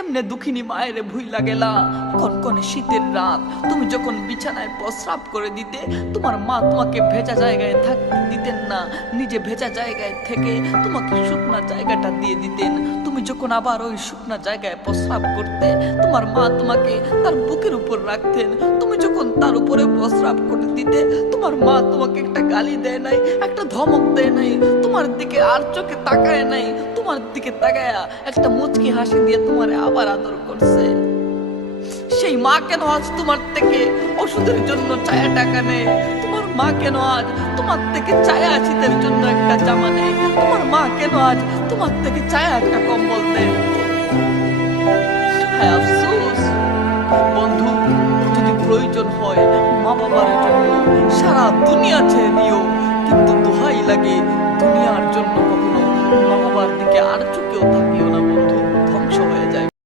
কেমনে দুঃখিনী মায়ের ভুইলা গেলা। কনকনে শীতের রাত, তুমি যখন বিছানায় প্রস্রাব করে দিতে, তোমার মা তোমাকে ভেজা জায়গায় থাকতে দিতেন না, নিজে ভেজা জায়গায় থেকে তোমাকে শুকনা জায়গাটা দিয়ে দিতেন। তুমি যখন আবার ওই শুকনা জায়গায় প্রস্রাব করতে, তোমার মা তোমাকে তার বুকের উপর রাখতেন। তুমি যখন তার উপরে প্রস্রাব করে দিতে, তোমার মা তোমাকে একটা গালি দেয় নাই, একটা ধমক দেয় নাই, তোমার দিকে আর চোখে তাকায় নাই, তোমার দিকে তাকায়া একটা মুচকি হাসি দিয়ে তোমারে আবার আদর করছে। সেই মা কেন আজ তোমার থেকে ওষুধের জন্য চায়া টাকা নেয়? তোমার মা কেন আজ তোমার থেকে চায়া শীতের জন্য একটা জামা নেয়? তোমার মা কেন আজ তোমার থেকে চায়া একটা কম্বল দেয়? হ্যাঁ, আফসোস বন্ধু, যদি প্রয়োজন হয় মা বাবার জন্য সারা দুনিয়া ছেড়ে দিও, কিন্তু দোহাই লাগে দুনিয়ার জন্য কখনো মা বাবার দিকে আর চোখেও তাকিও না বন্ধু।